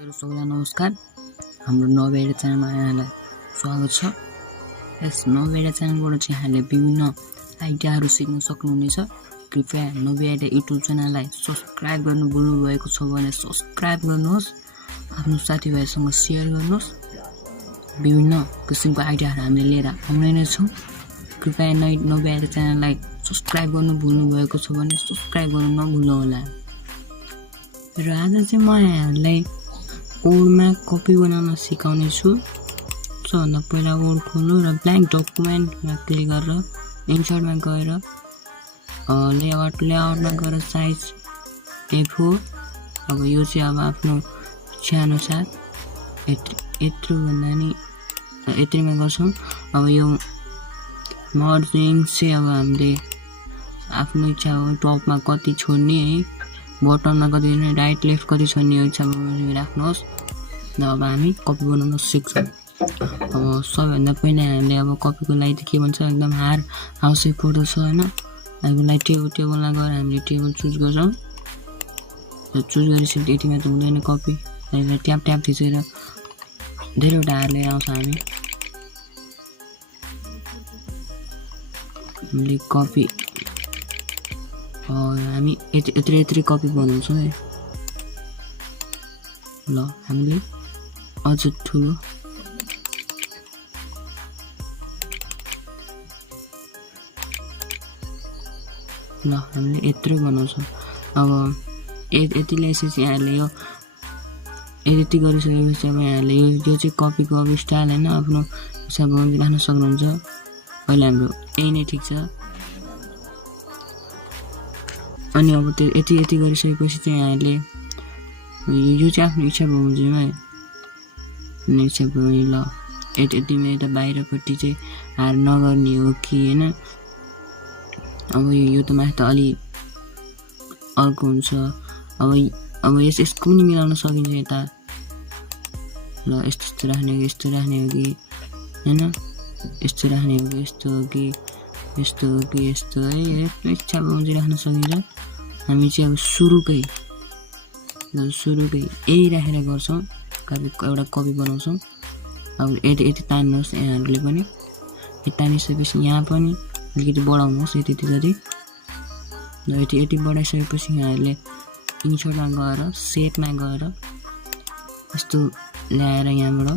सबैलाई नमस्कार। हाम्रो NaBi च्यानलमा यहाँलाई स्वागत छ। यस NaBi च्यानलबाट चाहिँ हामीले विभिन्न आइडियाहरू सिक्न सक्नुहुनेछ। कृपया NaBi युट्युब च्यानललाई सब्स्क्राइब गर्नु भुल्नु भएको छ भने सब्स्क्राइब गर्नुहोस्, आफ्नो साथीभाइसँग शेयर गर्नुहोस्। विभिन्न किसिमको आइडियाहरू हामीले लिएर आउने नै छौँ। कृपया NaBi च्यानललाई सब्स्क्राइब गर्नु भुल्नु भएको छ भने सब्स्क्राइब गर्नु नभुल्नु होला। र आज चाहिँ म यहाँलाई कोडमा कपी बनाउन सिकाउने छु। सबभन्दा पहिला कोड खोल्नु र ब्ल्याङ्क डकुमेन्टमा क्लिक गरेर इन्सर्टमा गएर लेआउटमा गएर साइज A4। अब यो चाहिँ अब आफ्नो इच्छाअनुसार यत्रो भन्दा नि यत्रीमा गर्छौँ। अब यो मर्जिङ चाहिँ अब हामीले आफ्नो इच्छा हो, टपमा कति छोड्ने है, बटनमा कति छोड्ने, राइट लेफ्ट कति छोड्ने इच्छा राख्नुहोस्। र अब हामी कपी बनाउन सिक्छौँ। अब सबैभन्दा पहिला हामीले अब कपीको लागि त के भन्छ, एकदम आवश्यक पर्दछ होइन। हाम्रो लागि टेबलमा गएर हामीले टेबल चुज गर्छौँ। चुज गरेपछि यतिमा त हुँदैन कपी, ट्याप थिचेर धेरैवटा हार लिएर आउँछ। हामीले कपी हामी यत्रो कपी बनाउँछौँ है। ल हामीले अझ ठुलो ल हामीले यत्रो बनाउँछौँ। अब यति ल्याइसकेपछि यहाँले यो यति गरिसकेपछि अब यहाँले यो चाहिँ कपीको अब स्टाइल होइन, आफ्नो हिसाबमा राख्न सक्नुहुन्छ। अहिले हाम्रो यही नै ठिक छ। अनि अब त्यो यति गरिसकेपछि चाहिँ यहाँले यो चाहिँ आफ्नो इच्छा बमोजिम है, इच्छा बमोजिम। ल यतिमा यता बाहिरपट्टि चाहिँ हार नगर्ने हो कि होइन। अब यो त माथि त अलि अर्को हुन्छ। अब यसको पनि मिलाउन सकिन्छ यता। ल यस्तो राख्ने हो कि यस्तो राख्ने हो कि होइन, यस्तो राख्ने हो कि यस्तो हो कि यस्तो हो कि यस्तो है, इच्छा बमोजिम राख्न सकिन्छ। हामी चाहिँ अब सुरुकै यही राखेर गर्छौँ, एउटा कपी बनाउँछौँ। अब यति तान्नुहोस् यहाँहरूले पनि। यति तानिसकेपछि यहाँ पनि अलिकति बढाउनुहोस् यति जति। र यति बढाइसकेपछि यहाँहरूले इन्सर्टमा गएर सेपमा गएर यस्तो ल्याएर यहाँबाट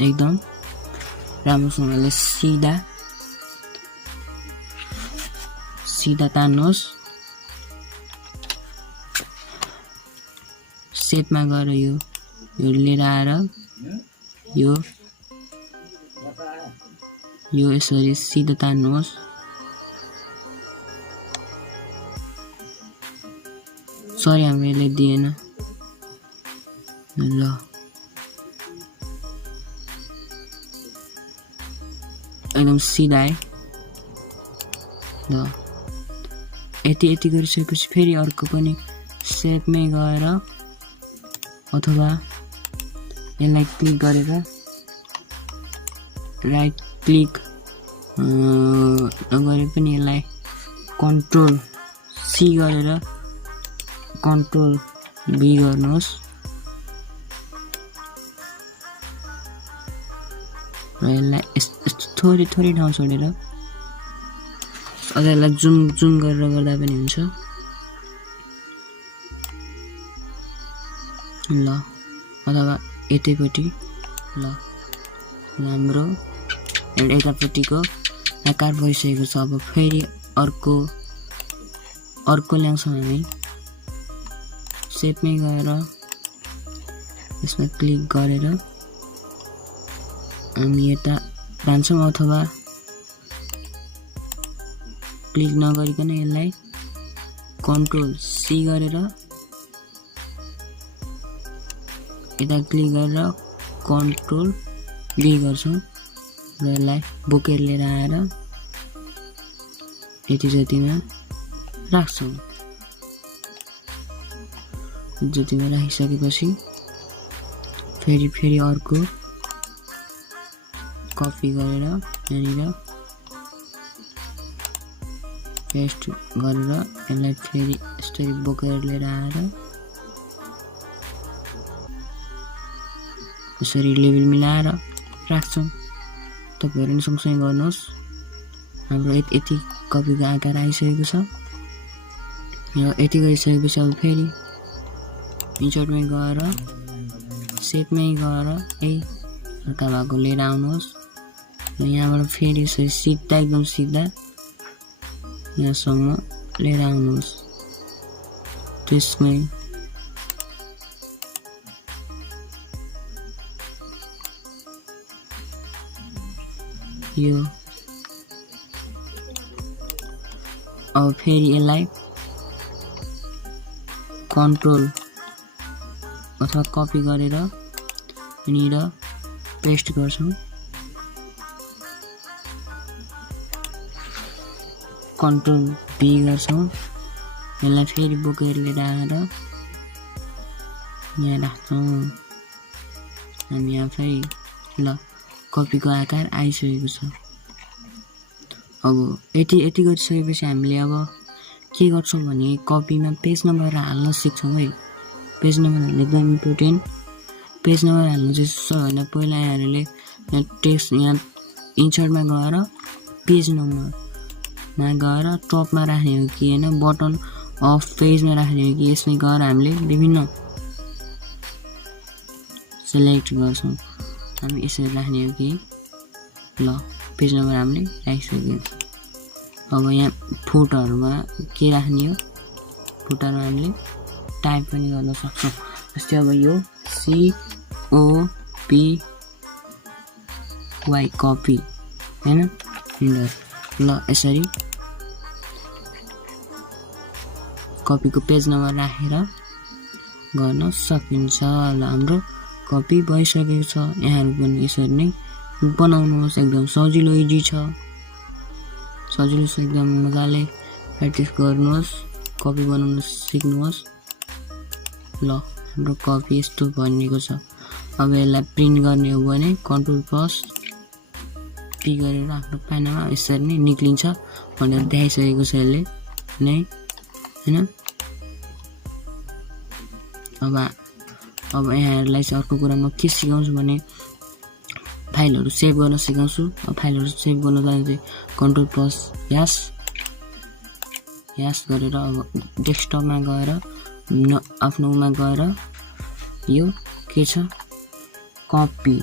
एकदम राम्रोसँगले सिधा तान्नुहोस्। सेपमा गएर यो लिएर आएर यो यसरी सिधा तान्नुहोस्। सरी हाम्रो यसले दिएन। ल एकदम सिधा है। ल यति गरिसकेपछि फेरि अर्को पनि सेपमै गएर अथवा यसलाई क्लिक गरेर राइट क्लिक नगरे पनि यसलाई कन्ट्रोल सी गरेर कन्ट्रोल बी गर्नुहोस्। र यसलाई यस्तो थोरै ठाउँ छोडेर अझ यसलाई जुम गरेर गर्दा पनि हुन्छ। ल अथवा यतैपट्टि ल हाम्रो यतापट्टिको आकार भइसकेको छ। अब फेरि अर्को ल्याउँछौँ हामी। सेपमै गएर यसमा क्लिक गरेर हामी यता लान्छौँ, अथवा क्लिक नगरिकन यसलाई कन्ट्रोल सी गरेर यता क्लिक गरेर कन्ट्रोल बी गर्छौँ। र यसलाई बोकेर लिएर आएर यति जतिमा राख्छौँ। जतिमा राखिसकेपछि फेरि अर्को कपी गरेर यहाँनिर पेस्ट गरेर यसलाई फेरि यसरी बोकेर लिएर आएर यसरी लेभल मिलाएर राख्छौँ। तपाईँहरू पनि सँगसँगै गर्नुहोस्। हाम्रो यति कपीको आकार आइसकेको छ र यति गरिसकेपछि अब फेरि इन्सर्टमै गएर सेपमै गएर हल्का भएको लिएर आउनुहोस् र यहाँबाट फेरि यसरी सिधा एकदम सिधा यहाँसम्म लिएर आउनुहोस्। त्यसमै यो अब फेरि यसलाई कन्ट्रोल अथवा कपी गरेर यहाँनिर पेस्ट गर्छौँ। कन्ट्रोल भी गर्छौँ। यसलाई फेरि बोकेर लिएर आएर यहाँ राख्छौँ। हामी यहाँ फेरि ल कपीको आकार आइसकेको छ। अब यति गरिसकेपछि हामीले अब के गर्छौँ भने कपीमा पेज नम्बर हाल्न सिक्छौँ है। पेज नम्बर हाल्नु एकदम इम्पोर्टेन्ट। पेज नम्बर हाल्नु चाहिँ सबभन्दा पहिला यहाँहरूले टेक्स्ट यहाँ इन्सर्टमा गएर पेज नम्बरमा गएर टपमा राख्ने हो कि होइन बटन अफ पेजमा राख्ने हो कि यसमै गएर हामीले विभिन्न सेलेक्ट गर्छौँ। हामी यसरी राख्ने हो कि ल पेज नम्बर हामीले राखिसकेको छ। अब यहाँ फुटरमा के राख्ने हो फुटरमा हामीले टाइप पनि गर्न सक्छौँ। जस्तै अब यो COPY कपी हैन ल यसरी कपीको पेज नम्बर राखेर गर्न सकिन्छ। ल हाम्रो कपी भइसकेको छ। यहाँहरु पनि यसरी नै बनाउनुहोस्। एकदम सजिलो इजी छ। सजिलो छ एकदम मजाले प्र्याक्टिस गर्नुहोस्। कपी बनाउन सिक्नुहोस्। ल हाम्रो कपी यस्तो बनेको छ। अब यसलाई प्रिन्ट गर्ने हो भने कन्ट्रोल प्लस पी गरेर आफ्नो प्यानमा यसरी नै निक्लिन्छ भनेर देखाइसकेको छ यसले नै हैन। अब यहाँहरुलाई चाहिँ अर्को कुरा म के सिकाउँछु भने फाइलहरु सेभ गर्न सिकाउँछु। अब फाइलहरु सेभ गर्न लागि चाहिँ कन्ट्रोल प्लस यास गरेर अब डेस्कटपमा गएर आफ्नोमा गएर यो के छ copy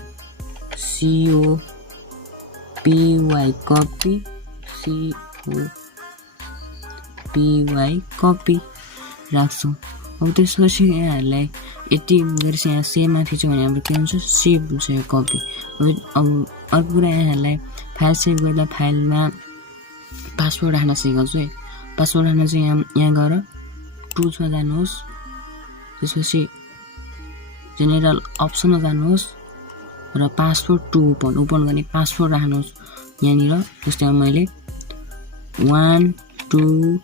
COPY copy COPY copy राख्छौं। अब त्यसपछि यहाँहरुलाई यति गरेपछि यहाँ सेभ माथि छ भने हाम्रो के हुन्छ सेभ हुन्छ यो कपी। अब अर्को कुरा यहाँहरुलाई फाइल सेभ गर्दा फाइलमा पासवर्ड राख्न सिकाउँछु है। पासवर्ड राख्न चाहिँ यहाँ गएर टुल्समा जानुहोस्। त्यसपछि जेनरल अप्सनमा जानुहोस् र पासवर्ड टु ओपन गर्ने पासवर्ड राख्नुहोस् यहाँनिर। जस्तै मैले 1 2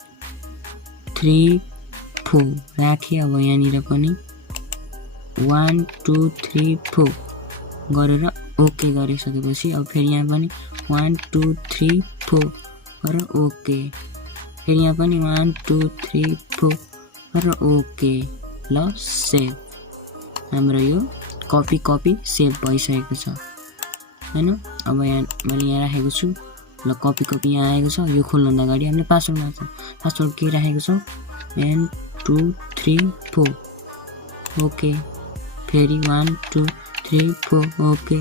3 4 राखे। अब यहाँनिर पनि 1 2 3 4 गरेर ओके गरिसकेपछि अब फेरि यहाँ पनि 1 2 3 4 गरेर ओके। फेरि यहाँ पनि 1 2 3 4 गरेर ओके। ल सेभ। हाम्रो यो कपी सेभ भइसकेको छ हैन। अब यहाँ मैले यहाँ राखेको छु। ल कपी यहाँ आएको छ। यो खोल्नु अगाडि हामीले पासवर्ड राख्छौँ। पासवर्ड के राखेको छ 1 2 3 4 ओके। फेरि 1 2 3 4 ओके।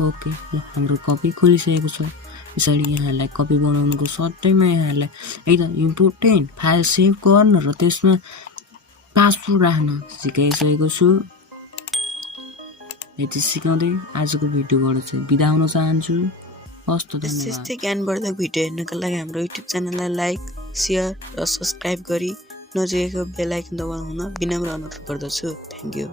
ल हाम्रो कपी खोलिसकेको छ। यसरी यहाँहरुलाई कपी बनाउनुको सट्टैमा यहाँहरुलाई एकदम इम्पोर्टेन्ट फाइल सेभ गर्न र त्यसमा पासवर्ड राख्न सिकाइसकेको छु। यति सिकाउँदै आजको भिडियोबाट चाहिँ बिदा हुन चाहन्छु। हस्त धन्यवाद। यस्तै ज्ञानवर्धक भिडियो हेर्नका लागि हाम्रो युट्युब च्यानललाई लाइक, शेयर र सब्स्क्राइब गरी नजिकैको बेल आइकन दबाउन विनम्र अनुरोध गर्दछु। Thank you.